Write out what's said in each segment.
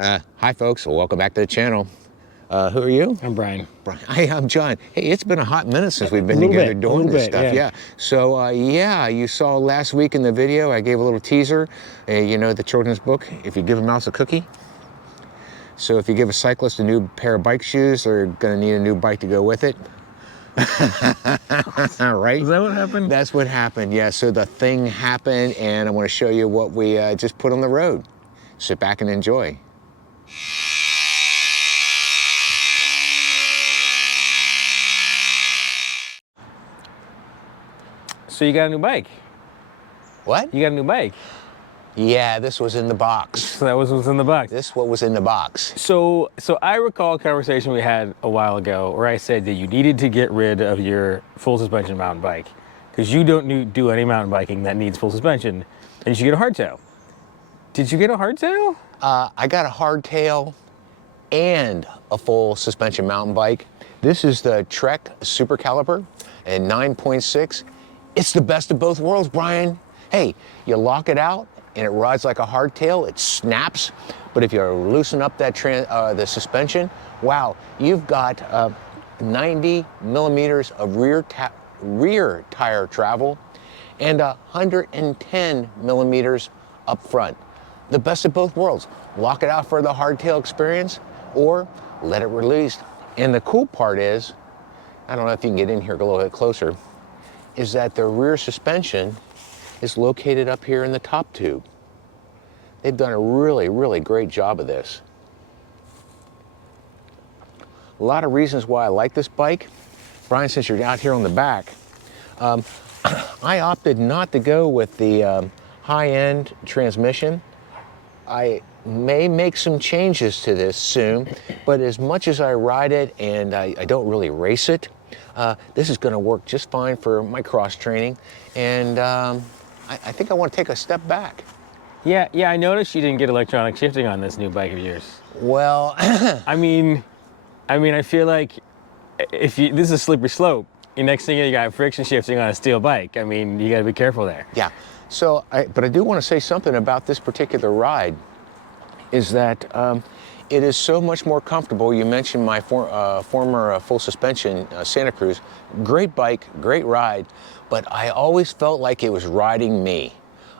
Hi folks, welcome back to the channel. Who are you? I'm Brian. Hey, I'm John. Hey, it's been a hot minute since we've been A little together bit, doing this bit, stuff. yeah. So yeah, you saw last week in the video, I gave a little teaser. You know the children's book, If You Give a Mouse a Cookie. So if you give a cyclist a new pair of bike shoes, they're gonna need a new bike to go with it. Right? Is that what happened? That's what happened, yeah. So the thing happened, and I want to show you what we just put on the road. Sit back and enjoy. So you got a new bike. What? You got a new bike. Yeah, this was in the box. So that was what's in the box. This what was in the box. So I recall a conversation we had a while ago where I said that you needed to get rid of your full suspension mountain bike because you don't do any mountain biking that needs full suspension, and you should get a hardtail. Did you get a hardtail? I got a hardtail and a full suspension mountain bike. This is the Trek Supercaliber and 9.6. It's the best of both worlds, Brian. Hey, you lock it out and it rides like a hardtail. It snaps, but if you loosen up that the suspension, wow, you've got 90 millimeters of rear tire travel and 110 millimeters up front. The best of both worlds. Lock it out for the hardtail experience or let it release. And the cool part is, I don't know if you can get in here a little bit closer, is that the rear suspension is located up here in the top tube. They've done a really, really great job of this. A lot of reasons why I like this bike. Brian, since you're out here on the back, I opted not to go with the high-end transmission. I may make some changes to this soon, but as much as I ride it and I don't really race it, this is going to work just fine for my cross training, and I think I want to take a step back. Yeah, I noticed you didn't get electronic shifting on this new bike of yours. Well, I mean, I feel like this is a slippery slope. The next thing you got friction shifting on a steel bike. I mean, you got to be careful there. yeah. So, but I do want to say something about this particular ride, is that it is so much more comfortable. You mentioned my former full suspension Santa Cruz. Great bike, great ride, but I always felt like it was riding me.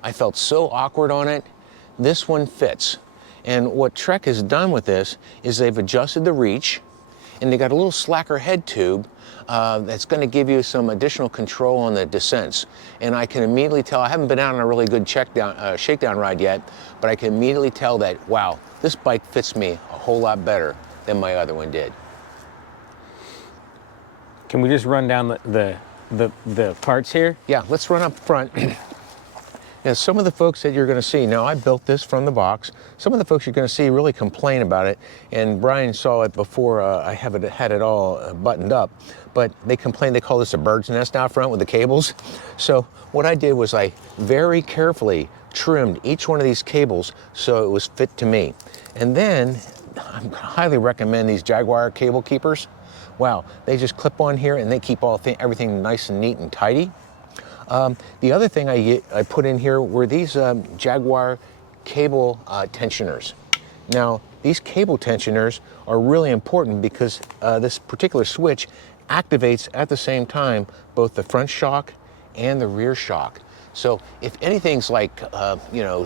I felt so awkward on it. This one fits. And what Trek has done with this is they've adjusted the reach, and they got a little slacker head tube that's going to give you some additional control on the descents. And I can immediately tell, I haven't been out on a really good shakedown ride yet, but I can immediately tell that, wow, this bike fits me a whole lot better than my other one did. Can we just run down the parts here? Yeah, let's run up front. Now, some of the folks that you're going to see, now I built this from the box. Some of the folks you're going to see really complain about it, and Brian saw it before I had it all buttoned up, but they complain, they call this a bird's nest out front with the cables. So what I did was I very carefully trimmed each one of these cables so it was fit to me. And then I highly recommend these Jaguar cable keepers. Wow, they just clip on here and they keep everything nice and neat and tidy. The other thing I put in here were these Jaguar cable tensioners. Now, these cable tensioners are really important because this particular switch activates at the same time both the front shock and the rear shock. So if anything's like,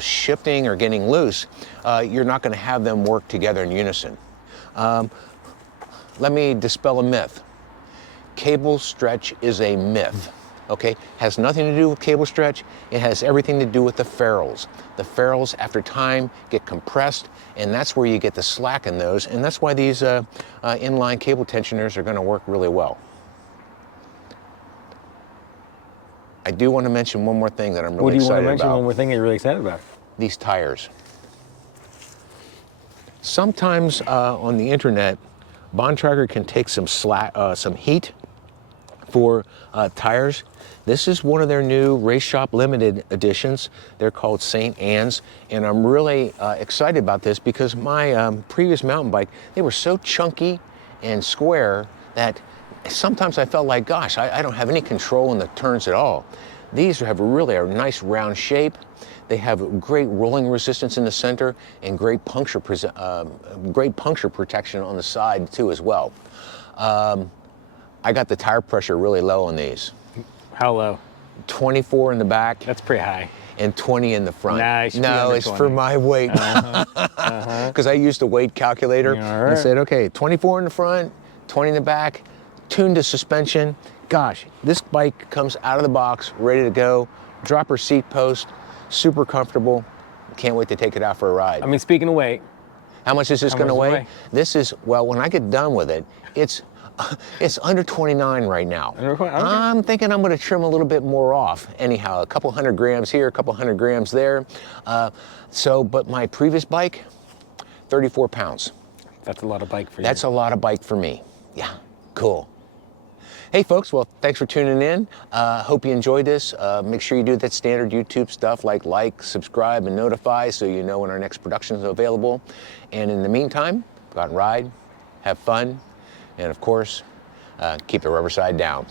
shifting or getting loose, you're not going to have them work together in unison. Let me dispel a myth. Cable stretch is a myth. Okay, has nothing to do with cable stretch. It has everything to do with the ferrules. The ferrules, after time, get compressed, and that's where you get the slack in those, and that's why these inline cable tensioners are going to work really well. I do want to mention one more thing that I'm really excited about. What do you want to mention? One more thing that you're really excited about? These tires. Sometimes on the internet, Bontrager can take some heat for tires. This is one of their new Race Shop limited editions. They're called St. Anne's, and I'm really excited about this because my previous mountain bike, they were so chunky and square that sometimes I felt like, gosh, I don't have any control in the turns at all. These have really a nice round shape. They have great rolling resistance in the center and great puncture protection on the side too as well. I got the tire pressure really low on these. How low? 24 in the back. That's pretty high. And 20 in the front. Nice. No, it's 20. for my weight. Because I used a weight calculator and said, okay, 24 in the front, 20 in the back, tuned to suspension. Gosh, this bike comes out of the box, ready to go. Dropper seat post, super comfortable. Can't wait to take it out for a ride. I mean, speaking of weight. How much is this going to weigh? This is, well, when I get done with it, it's under 29 right now. Okay. I'm thinking I'm going to trim a little bit more off. Anyhow, a couple 100 grams here, a couple 100 grams there. But my previous bike, 34 pounds. That's a lot of bike for you. That's a lot of bike for me. Yeah, cool. Hey folks, well, thanks for tuning in. Hope you enjoyed this. Make sure you do that standard YouTube stuff like, subscribe, and notify so you know when our next production is available. And in the meantime, go out and ride, have fun, and of course, keep the rubber side down.